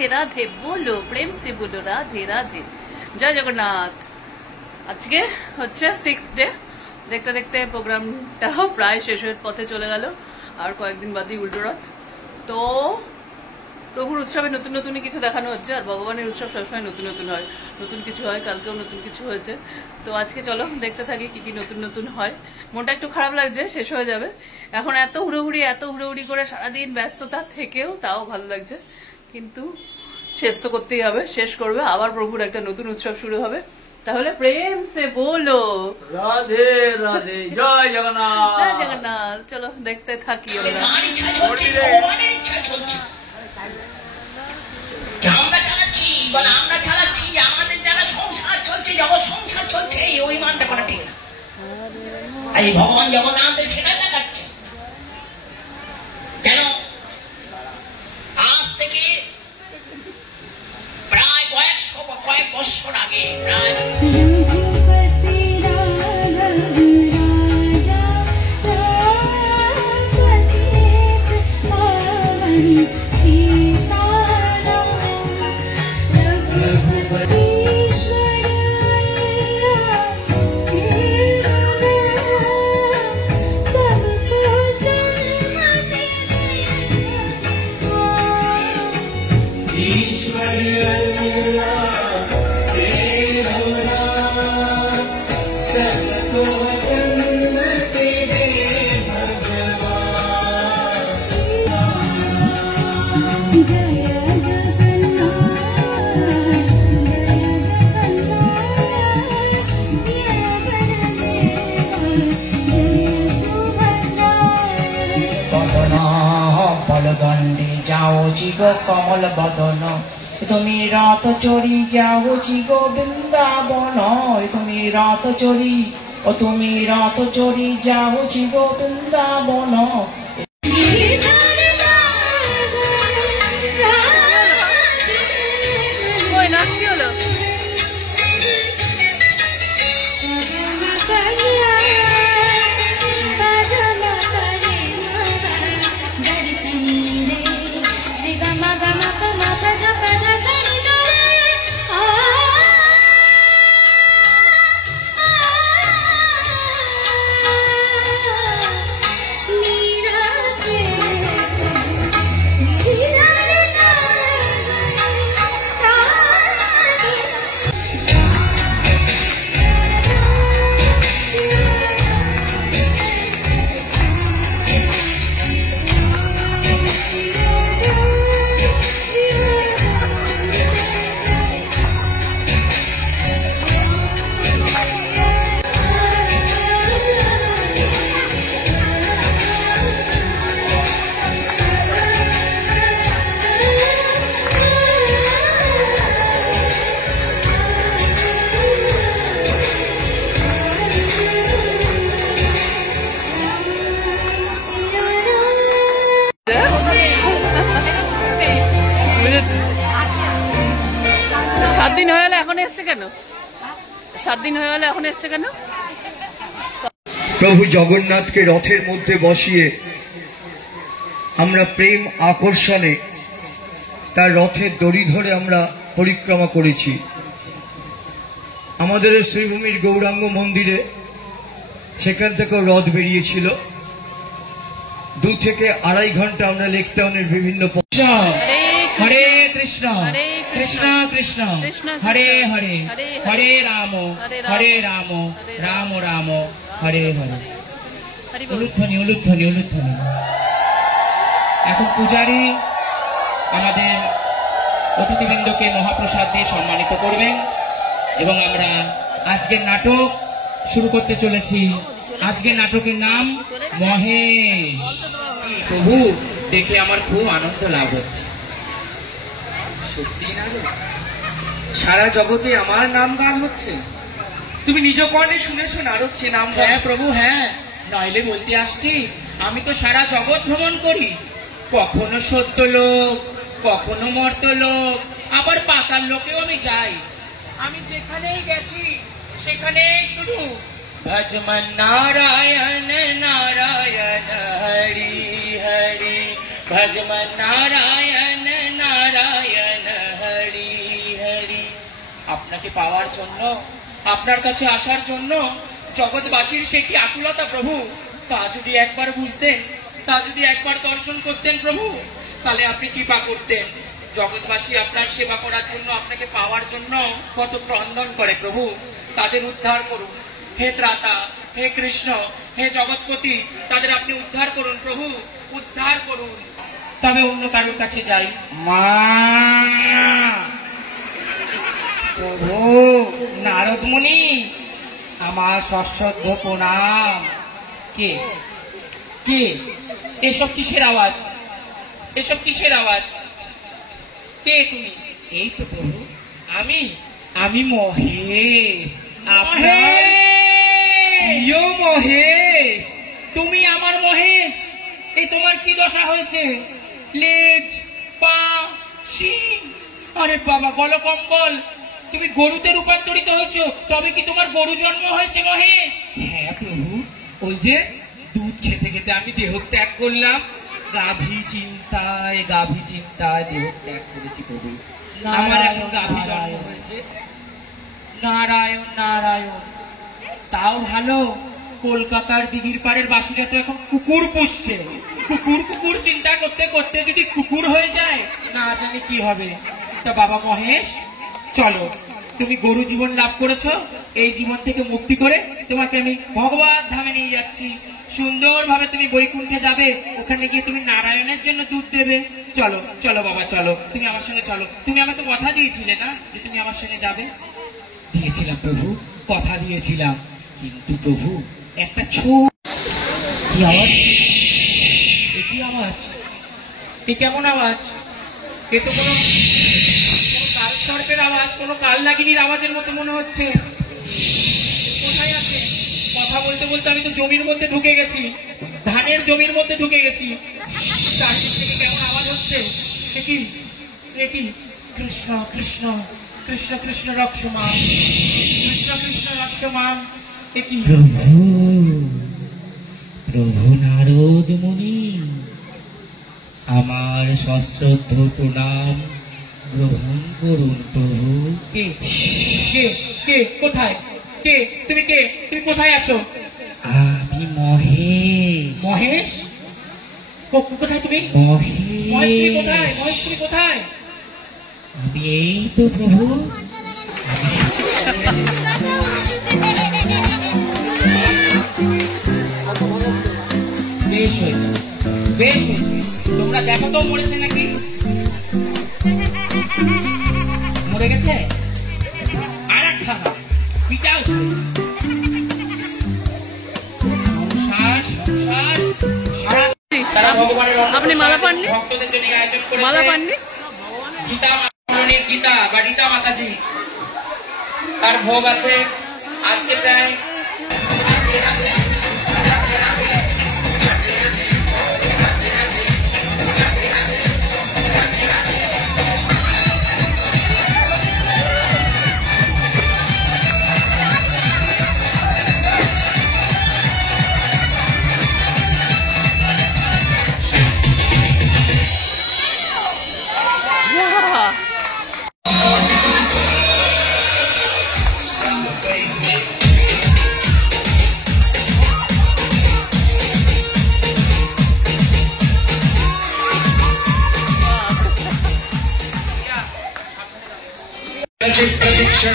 রাধে রাধে বলো, প্রেম সে বলো রাধে রাধে। জয় জগন্নাথ। আজকে হচ্ছে 6th ডে। দেখতে দেখতে প্রোগ্রামটাও প্রায় শেষের পথে চলে গেল, আর কয়েকদিন বাদেই উল্টো রথ। তো প্রভুর উৎসবে নতুন নতুন কিছু দেখানো হচ্ছে, আর ভগবানের উৎসব সবসময় নতুন নতুন হয়, নতুন কিছু হয়। কালকেও নতুন কিছু হয়েছে, তো আজকে চলো দেখতে থাকি কি কি নতুন নতুন হয়। মনটা একটু খারাপ লাগছে, শেষ হয়ে যাবে এখন। এত হুড়োহুড়ি করে সারাদিন ব্যস্ততা থেকেও তাও ভালো লাগছে, কিন্তু শেষ তো করতেই হবে। শেষ করবে, আবার প্রভুর একটা নতুন উৎসব শুরু হবে। তাহলে প্রেম সে বলো রাধে রাধে, জয় জগন্নাথ। জয় জগন্নাথ। চলো দেখতে থাকি আমরা। আমরা চালাচ্ছি, বলে আমরা চালাচ্ছি, আমাদের যারা সংসার চলছে, জগৎ সংসার চলছে, এই অভিমানটা করা ঠিক না। এই ভগবান জগন্নাথের সেটা দেখাচ্ছে। কেন আজ থেকে প্রায় কয়েক বছর আগে, প্রায় যাও জীব কমল বদন, তুমি রথ চড়ি যাও জীব বৃন্দাবন। তুমি রথ চড়ি, ও তুমি রথ চড়ি যাও জীব বৃন্দাবন। সাত দিন হয়ে গেল, এখন এসছে কেন? 7 দিন হয়ে গেল, এখন এসছে কেন? প্রভু জগন্নাথকে রথের মধ্যে বসিয়ে আমরা প্রেম আকর্ষণে তার রথের দড়ি ধরে আমরা পরিক্রমা করেছি। আমাদের শ্রীভূমির গৌরাঙ্গ মন্দিরে সেখান থেকেও রথ বেরিয়েছিল। 2 থেকে 2.5 ঘন্টা আমরা লেক টাউনের বিভিন্ন হরে কৃষ্ণ কৃষ্ণ কৃষ্ণ হরে হরে, হরে রাম রাম রাম হরে হরে। উলুধ্বনি উলুধ্বনি উলুধ্বনি। এখন পূজারী আমাদের অতিথিবৃন্দকে মহাপ্রসাদ দিয়ে সম্মানিত করবেন, এবং আমরা আজকের নাটক শুরু করতে চলেছি। আজকের নাটকের নাম মহেশ। প্রভু দেখে আমার খুব আনন্দ লাভ হচ্ছে। সত্যি না রে, সারা জগতে আমার নাম গান হচ্ছে। তুমি নিজ কর্ণে শুনেছো নারদছে নাম? হ্যাঁ প্রভু, হ্যাঁ, নইলে বলতে আসছি, আমি তো সারা জগৎ ভ্রমণ করি। কখনো সত্য লোক, কখনো মর্ত লোক, আবার পাতাল লোকেও আমি যাই। আমি যেখানেই গেছি সেখানে শুধু ভজমন নারায়ণ নারায়ণ হরি হরি, ভজমন নারায়ণ নারায়ণ আপনাকে পাওয়ার জন্য, আপনার কাছে আসার জন্য জগৎবাসীর সে কি আকুলতা প্রভু, তা যদি একবার বুঝতেন, তা যদি একবার দর্শন করতেন প্রভু, তাহলে আপনি কৃপা করতেন। জগৎবাসী আপনার সেবা করার জন্য, আপনাকে পাওয়ার জন্য কত ক্রন্দন করে প্রভু, তাদের উদ্ধার করুন। হে ত্রাতা, হে কৃষ্ণ, হে জগৎপতি, তাদের আপনি উদ্ধার করুন প্রভু, উদ্ধার করুন। তবে অন্য কারোর কাছে যাই। মা, প্রভু নারদ মুনি, আমার সশ্রদ্ধ প্রণাম। কে কে এসব কিসের আওয়াজ, এসব কিসের আওয়াজ? কে তুমি? এই তো প্রভু, আমি আমি মহেশ, আপনার প্রিয় মহেশ। তুমি আমার মহেশ? এই তোমার কি দশা হয়েছে? লেজ, পা, শিং, আরে বাবা গলকম্বল, তুমি গরুতে রূপান্তরিত হয়েছো। তবে কি তোমার গরু জন্ম হয়েছে মহেশ? হ্যাঁ প্রভু, ওই যে দুধ খেতে খেতে আমি দেহ ত্যাগ করলাম, গাভী চিন্তায় দেহ ত্যাগ করেছি প্রভু। আমার এখন গাভী জন্ম হয়েছে। নারায়ণ নারায়ণ, তাও ভালো। কলকাতার দিঘির পাড়ের বাসুরা তো এখন কুকুর পুষছে। কুকুর কুকুর চিন্তা করতে করতে যদি কুকুর হয়ে যায়, না জানি কি হবে। তা বাবা মহেশ, চলো, তুমি গরু জীবন লাভ করেছো, এই জীবন থেকে মুক্তি করে তোমাকে আমি ভগবান ধামে নিয়ে যাচ্ছি। সুন্দরভাবে তুমি বৈকুণ্ঠে যাবে, ওখানে গিয়ে তুমি নারায়ণের জন্য দুধ দেবে। চলো চলো বাবা, চলো, তুমি আমার সঙ্গে চলো। তুমি আমাকে কথা দিয়েছিলে না যে তুমি আমার সঙ্গে যাবে? দিয়েছিলাম প্রভু, কথা দিয়েছিলাম, কিন্তু প্রভু একটা কি আওয়াজ? কি আওয়াজ? এ কেমন আওয়াজ? এ তো কোনো কাল সর্পের আওয়াজ, কোনো কাল নাগিনীর আওয়াজের মতো মনে হচ্ছে। কোথায় আছে? কথা বলতে বলতে আমি তো জমির মধ্যে ঢুকে গেছি, ধানের জমির মধ্যে ঢুকে গেছি। চারদিক থেকে কেমন আওয়াজ হচ্ছে? কি কৃষ্ণ কৃষ্ণ কৃষ্ণ কৃষ্ণ রক্ষমান, কৃষ্ণ কৃষ্ণ রক্ষমান। প্রভু প্রভু নারদ মুনি, আমার সশ্রদ্ধ প্রণাম গ্রহণ করুন প্রভু। কে কে কে কোথায়? কে তুমি? কে তুমি? কোথায় আছো? আমি মহেশ। মহেশ? কোথায় তুমি? মহেশ তুমি কোথায়? মহেশ তুমি কোথায়? আমি এই তো প্রভু। বেশ হয়েছে, বেশ হয়েছে। তোমরা দেখো তো মরেছে নাকি? মরে গেছে? আর একটা না, পিটাও। আপনি মালা পাননি? ভক্তদের জন্য আয়োজন করেছে মালা পাননি? গীতা গীতা বা রীতা মাতাজি, তার ভোগ আছে। আজকে প্রায় प्रशिक्षण